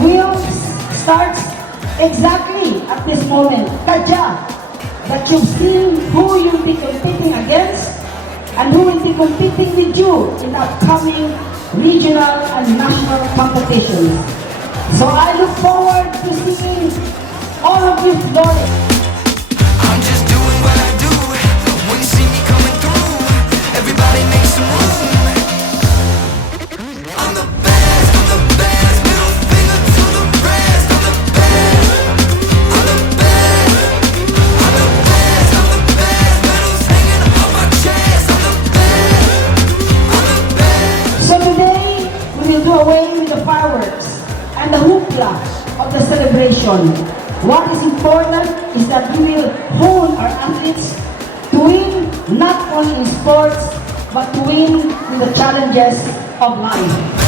will start exactly at this moment. Kadya, that you've seen who you'll be competing against and who will be competing with you in the upcoming regional and national competitions. So I look forward to seeing all of you flourish. I'm just doing what I do. When you see me coming through, everybody make some room. I'm the best, middle finger to the rest. I'm the best, I'm the best, I'm the best, I'm the best. Medals hanging on my chest. I'm the best, I'm the best. So today, we will do away with the fireworks and the hoopla of the celebration. What is important is that we will hone our athletes to win not only in sports, but to win in the challenges of life.